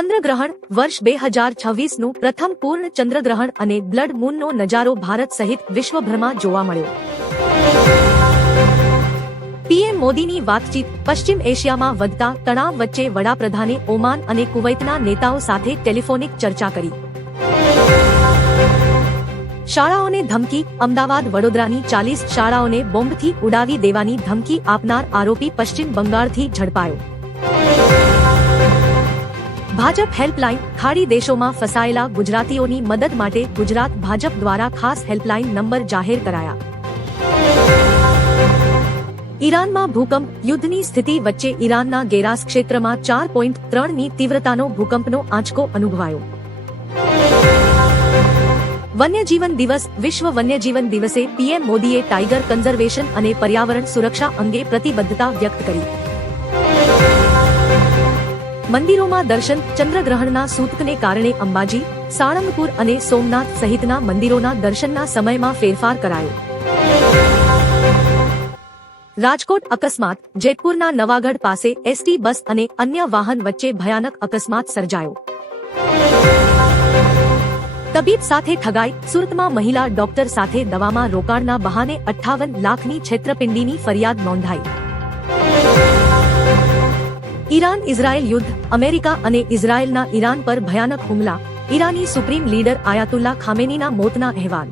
ચંદ્રગ્રહણ વર્ષ 2026નું પ્રથમ પૂર્ણ ચંદ્રગ્રહણ અને બ્લડ મૂનનો નજારો ભારત સહિત વિશ્વભરમાં જોવા મળ્યો. પીએમ મોદીની વાતચીત. પશ્ચિમ એશિયામાં વધતા તણાવ વચ્ચે વડાપ્રધાને ઓમાન અને કુવૈતના નેતાઓ સાથે ટેલિફોનિક ચર્ચા કરી. શાળાઓને ધમકી. અમદાવાદ વડોદરાની 40 શાળાઓને બોમ્બથી ઉડાવી દેવાની ધમકી આપનાર આરોપી પશ્ચિમ બંગાળથી ઝડપાયો. ભાજપ હેલ્પલાઇન. ખાડી દેશોમાં ફસાયેલા ગુજરાતીઓની મદદ માટે ગુજરાત ભાજપ દ્વારા ખાસ હેલ્પલાઇન નંબર જાહેર કરાયા. ઈરાનમાં ભૂકંપ. યુદ્ધની સ્થિતિ વચ્ચે ઈરાનના ગેરાસ ક્ષેત્રમાં 4.3ની તીવ્રતાનો ભૂકંપનો આંચકો અનુભવાયો. વન્યજીવન દિવસ. વિશ્વ વન્યજીવન દિવસે પીએમ મોદીએ ટાઇગર કન્ઝર્વેશન અને પર્યાવરણ સુરક્ષા અંગે પ્રતિબદ્ધતા વ્યક્ત કરી. મંદિરોમાં દર્શન. ચંદ્રગ્રહણના સૂતકને કારણે અંબાજી, સાળંગપુર અને સોમનાથ સહિતના મંદિરોના દર્શનના સમયમાં ફેરફાર કરાયો. રાજકોટ અકસ્માત. જેતપુરના નવાગઢ પાસે એસટી બસ અને અન્ય વાહન વચ્ચે ભયાનક અકસ્માત સર્જાયો. તબીબ સાથે ઠગાઈ. સુરતમાં મહિલા ડોક્ટર સાથે દવામાં રોકાણના બહાને 58 લાખની છેતરપિંડીની ફરિયાદ નોંધાઈ. ઈરાન ઇઝરાયેલ યુદ્ધ. અમેરિકા અને ઇઝરાયેલના ઈરાન પર ભયાનક હુમલા. ઈરાની સુપ્રીમ લીડર આયાતુલ્લા ખામેનીના મોતના અહેવાલ.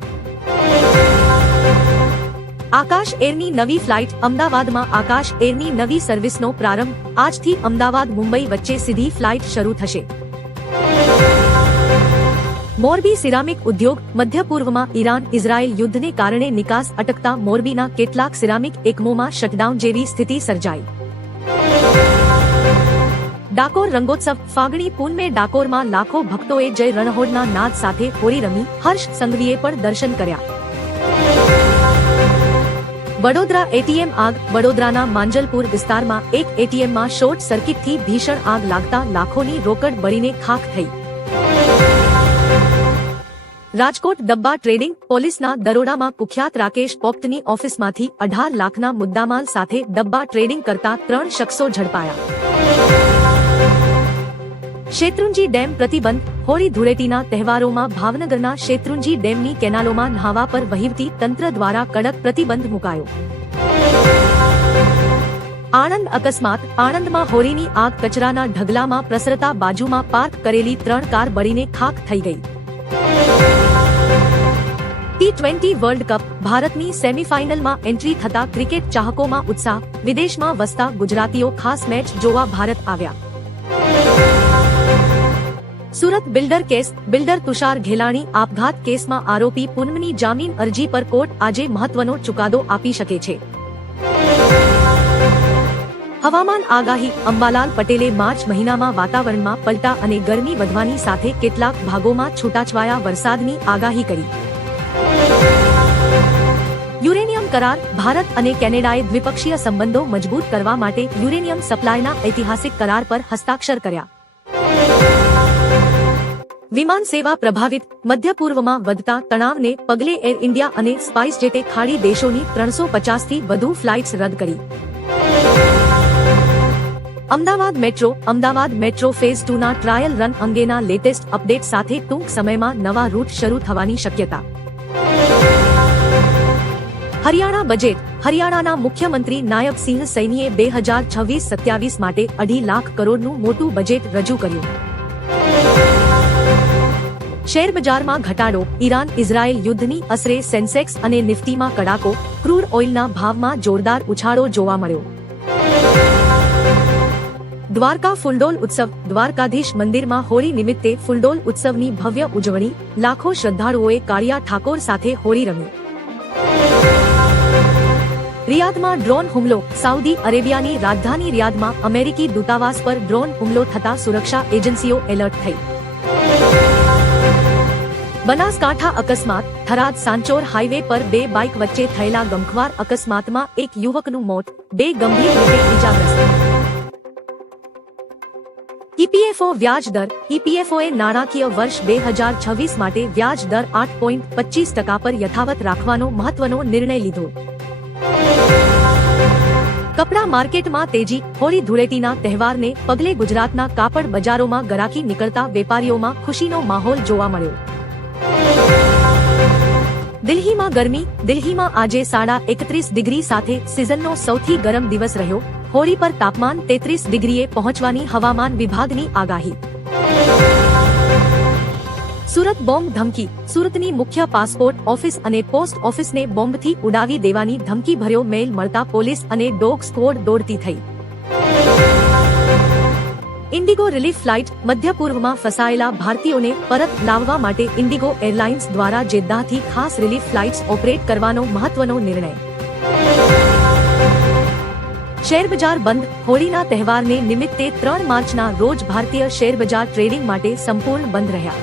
આકાશ એરની નવી ફ્લાઇટ. અમદાવાદમાં આકાશ એરની નવી સર્વિસનો પ્રારંભ. આજથી અમદાવાદ મુંબઈ વચ્ચે સીધી ફ્લાઇટ શરૂ થશે. મોરબી સિરામિક ઉદ્યોગ. મધ્ય પૂર્વમાં ઈરાન ઇઝરાયેલ યુદ્ધને કારણે નિકાસ અટકતા મોરબીના કેટલાક સિરામિક એકમોમાં શટડાઉન જેવી સ્થિતિ સર્જાઈ. ડાકોર રંગોત્સવ. ફાગણી પૂનમે ડાકોરમાં લાખો ભક્તોએ જય રણહોડના નાદ સાથે હોળી રમી. હર્ષ સંઘવીએ પણ દર્શન કર્યા. વડોદરા એટીએમ આગ. વડોદરાના માંજલપુર વિસ્તારમાં એક એટીએમમાં શોર્ટ સર્કિટથી ભીષણ આગ લાગતા લાખોની રોકડ બળીને ખાખ થઈ. રાજકોટ ડબ્બા ટ્રેડિંગ. પોલીસના દરોડામાં કુખ્યાત રાકેશ પોપટની ઓફિસમાંથી 18 લાખના મુદ્દામાલ સાથે ડબ્બા ટ્રેડિંગ કરતા 3 શખ્સો ઝડપાયા. શેત્રુંજી ડેમ પ્રતિબંધ. હોળી ધૂળેટીના તહેવારોમાં ભાવનગરના શેત્રુંજી ડેમની કેનાલોમાં નહાવા પર વહીવટી તંત્ર દ્વારા કડક પ્રતિબંધ મુકાયો. આણંદ અકસ્માત. આણંદમાં હોળીની આગ કચરાના ઢગલામાં પ્રસરતા બાજુમાં પાર્ક કરેલી 3 કાર બળીને ખાખ થઈ ગઈ. T20 world cup. ભારતની સેમીફાઇનલમાં એન્ટ્રી થતા ક્રિકેટ ચાહકોમાં ઉત્સાહ. વિદેશમાં વસતા ગુજરાતીઓ ખાસ મેચ જોવા ભારત આવ્યા. Surat builder case. Builder Tushar Ghelani આપઘાત કેસમાં આરોપી પૂનમની જામીન અરજી પર કોર્ટ આજે મહત્વનો ચુકાદો આપી શકે છે. હવામાન આગાહી. અંબાલાલ પટેલે માર્ચ મહિનામાં વાતાવરણમાં પલટા અને ગરમી વધવાની સાથે કેટલાક ભાગોમાં છૂટાછવાયા વરસાદની આગાહી કરી. યુરેનિયમ કરાર. ભારત અને કેનેડાએ દ્વિપક્ષીય સંબંધો મજબૂત કરવા માટે યુરેનિયમ સપ્લાયના ઐતિહાસિક કરાર પર હસ્તાક્ષર કર્યા. વિમાન સેવા પ્રભાવિત. મધ્ય પૂર્વમાં વધતા તણાવને પગલે એર ઇન્ડિયા અને સ્પાઇસજેટે ખાડી દેશોની 350થી વધુ ફ્લાઇટ્સ રદ કરી. Ahmedabad metro. Ahmedabad metro phase 2ના ટ્રાયલ રન અંગેના લેટેસ્ટ અપડેટ સાથે ટૂંક સમયમાં નવા રૂટ શરૂ થવાની શક્યતા. હરિયાણા બજેટ. હરિયાણાના મુખ્યમંત્રી નાયબ સિંહ સૈનીએ 2026-27 માટે 2.5 લાખ કરોડનું મોટું બજેટ રજૂ કર્યું. શેરબજારમાં ઘટાડો. ઈરાન ઇઝરાયેલ યુદ્ધની અસરે સેન્સેક્સ અને નિફ્ટીમાં કડાકો. ક્રૂડ ઓઇલના ભાવમાં જોરદાર ઉછાળો જોવા મળ્યો. દ્વારકા ફૂલડોલ ઉત્સવ. દ્વારકાધીશ મંદિરમાં હોળી નિમિત્તે ફૂલડોલ ઉત્સવની ભવ્ય ઉજવણી. લાખો શ્રદ્ધાળુઓએ કાળિયા ઠાકોર સાથે હોળી રમી. રિયાદમાં ડ્રોન હુમલો. સાઉદી અરેબિયાની રાજધાની રિયાદમાં અમેરિકી દૂતાવાસ પર ડ્રોન હુમલો થતા સુરક્ષા એજન્સીઓ એલર્ટ થઈ. બનાસકાંઠા અકસ્માત. થરાદ સાંચોર હાઈવે પર 2 બાઇક વચ્ચે થયેલા ગમખ્વાર અકસ્માતમાં એક યુવકનું મોત, 2 ગંભીર રીતે ઇજાગ્રસ્ત. ઈપીએફઓ વ્યાજ દર. ઈપીએફઓએ નાણાકીય વર્ષ 2026 માટે વ્યાજ દર 8.25% પર યથાવત રાખવાનો મહત્વનો નિર્ણય લીધો. કપડા માર્કેટમાં તેજી. હોળી ધૂળેટીના તહેવારને પગલે ગુજરાતના કાપડ બજારોમાં ગરાકી નીકળતા વેપારીઓમાં ખુશીનો માહોલ જોવા મળ્યો. દિલ્હીમાં ગરમી. દિલ્હીમાં આજે 31 ડિગ્રી સાથે સિઝનનો સૌથી ગરમ દિવસ રહ્યો. હોળી પર તાપમાન 33 ડિગ્રીએ પહોંચવાની હવામાન વિભાગની આગાહી. સુરત બોમ્બ ધમકી. સુરતની મુખ્ય પાસપોર્ટ ઓફિસ અને પોસ્ટ ઓફિસને બોમ્બથી ઉડાવી દેવાની ધમકી ભર્યો મેલ મળતા પોલીસ અને ડોગ સ્ક્વોડ દોડતી થઈ. Indigo relief flight. મધ્ય પૂર્વમાં ફસાયેલા ભારતીયોને પરત લાવવા માટે ઇન્ડિગો એરલાઇન્સ દ્વારા જેદ્દાહથી ખાસ રિલીફ ફ્લાઇટ્સ ઓપરેટ કરવાનો મહત્વનો નિર્ણય. શેરબજાર બંધ. હોળીના તહેવારને નિમિત્તે 3 માર્ચના રોજ ભારતીય શેરબજાર ટ્રેડિંગ માટે સંપૂર્ણ બંધ રહ્યા.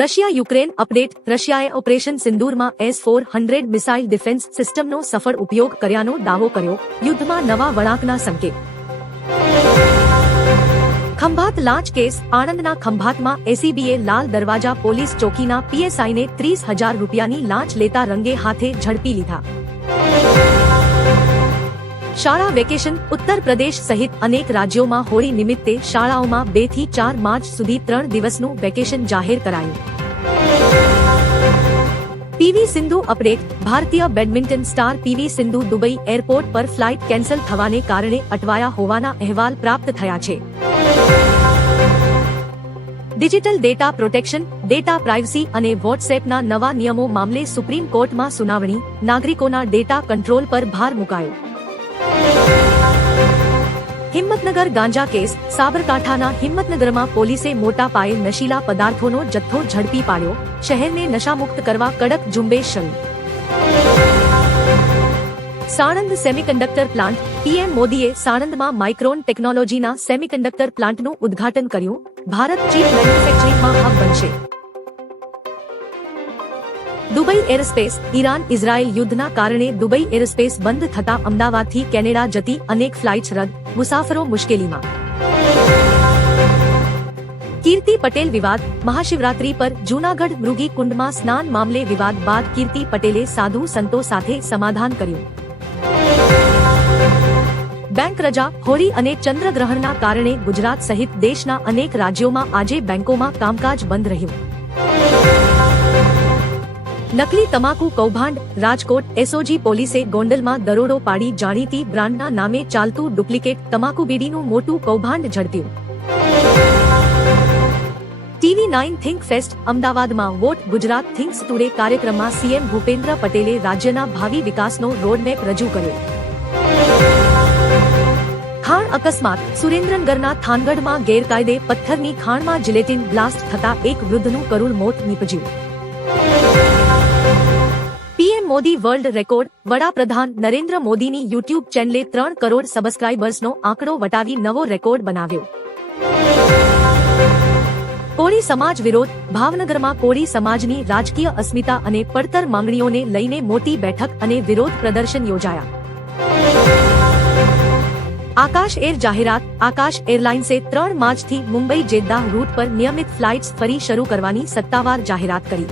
Russia Ukraine update. રશિયાએ ઓપરેશન સિંદૂરમાં S-400 મિસાઇલ ડિફેન્સ સિસ્ટમનો સફળ ઉપયોગ કર્યાનો દાવો કર્યો. યુદ્ધમાં નવા વળાંકના સંકેત. ખંભાત લાંચ કેસ. આણંદના ખંભાતમાં એસીબીએ લાલ દરવાજા પોલીસ ચોકીના પીએસઆઈને 30,000 રૂપિયાની લાંચ લેતા રંગે હાથે ઝડપી લીધા. શાળા વેકેશન. ઉત્તર પ્રદેશ સહિત અનેક રાજ્યોમાં હોળી નિમિત્તે શાળાઓમાં 2 થી 4 માર્ચ સુધી 3 દિવસનું વેકેશન જાહેર કરાયું. PV Sindhu update. ભારતીય badminton star PV Sindhu Dubai airport પર ફ્લાઇટ કેન્સલ થવાને કારણે અટવાયા હોવાના અહેવાલ પ્રાપ્ત થયા છે. Digital data protection. Data privacy અને વોટ્સએપના નવા નિયમો મામલે સુપ્રીમ કોર્ટમાં સુનાવણી. નાગરિકોના ડેટા કંટ્રોલ પર ભાર મુકાયો. હિંમતનગર ગાંજા કેસ. સાબરકાંઠાના હિંમતનગરમાં પોલીસે મોટા પાયે નશીલા પદાર્થોનો જથ્થો ઝડપી પાડ્યો. શહેરને નશામુક્ત કરવા કડક ઝુંબેશ શરૂ. Sanand semiconductor plant. પીએમ મોદીએ સાણંદમાં માઇક્રોન ટેકનોલોજીના સેમિકન્ડક્ટર પ્લાન્ટનું ઉદ્ઘાટન કર્યું. ભારત ચીપ મેન્યુફેક્ચરિંગમાં હબ બનશે. Dubai airspace. ઈરાન ઇઝરાયલ યુદ્ધના કારણે દુબઈ એરસ્પેસ બંધ થતા અમદાવાદથી કેનેડા જતી અનેક ફ્લાઇટ્સ રદ. મુસાફરો મુશ્કેલીમાં. કીર્તિ પટેલ વિવાદ. મહાશિવરાત્રી પર જૂનાગઢ મૃગી કુંડમાં સ્નાન મામલે વિવાદ બાદ કીર્તિ પટેલે સાધુ સંતો સાથે સમાધાન કર્યું. બેંક રજા. હોળી અને ચંદ્રગ્રહણના કારણે ગુજરાત સહિત દેશના અનેક રાજ્યોમાં આજે બેંકોમાં કામકાજ બંધ રહ્યું. નકલી તમાકુ કૌભાંડ. રાજકોટ એસઓજી પોલીસે ગોંડલમાં દરોડો પાડી જાણીતી બ્રાન્ડના નામે ચાલતું ડુપ્લિકેટ તમાકુ બીડીનું મોટું કૌભાંડ ઝડપ્યું. TV9 think fest. અમદાવાદમાં વોટ ગુજરાત થિંક્સ ટુડે કાર્યક્રમમાં સીએમ ભૂપેન્દ્ર પટેલે રાજ્યના ભાવિ વિકાસનો રોડમેપ રજૂ કર્યો. ખાણ અકસ્માત. સુરેન્દ્રનગરના થાનગઢમાં ગેરકાયદે પથ્થરની ખાણમાં જિલેટિન બ્લાસ્ટ થતા એક વૃદ્ધનું કરુણ મોત નીપજ્યું. PM Modi world record. વડાપ્રધાન નરેન્દ્ર મોદીની યુટ્યુબ ચેનલે 3 કરોડ સબસ્ક્રાઇબર્સનો આંકડો વટાવી નવો રેકોર્ડ બનાવ્યો. કોળી સમાજ વિરોધ. ભાવનગરમાં કોળી સમાજની રાજકીય અસ્મિતા અને પડતર માંગણીઓને લઈને મોટી બેઠક અને વિરોધ પ્રદર્શન યોજાયા. આકાશ એર જાહેરાત. આકાશ એરલાઇન્સે 3 માર્ચથી મુંબઈ જેદ્દાહ રૂટ પર નિયમિત ફ્લાઇટ્સ ફરી શરૂ કરવાની સત્તાવાર જાહેરાત કરી.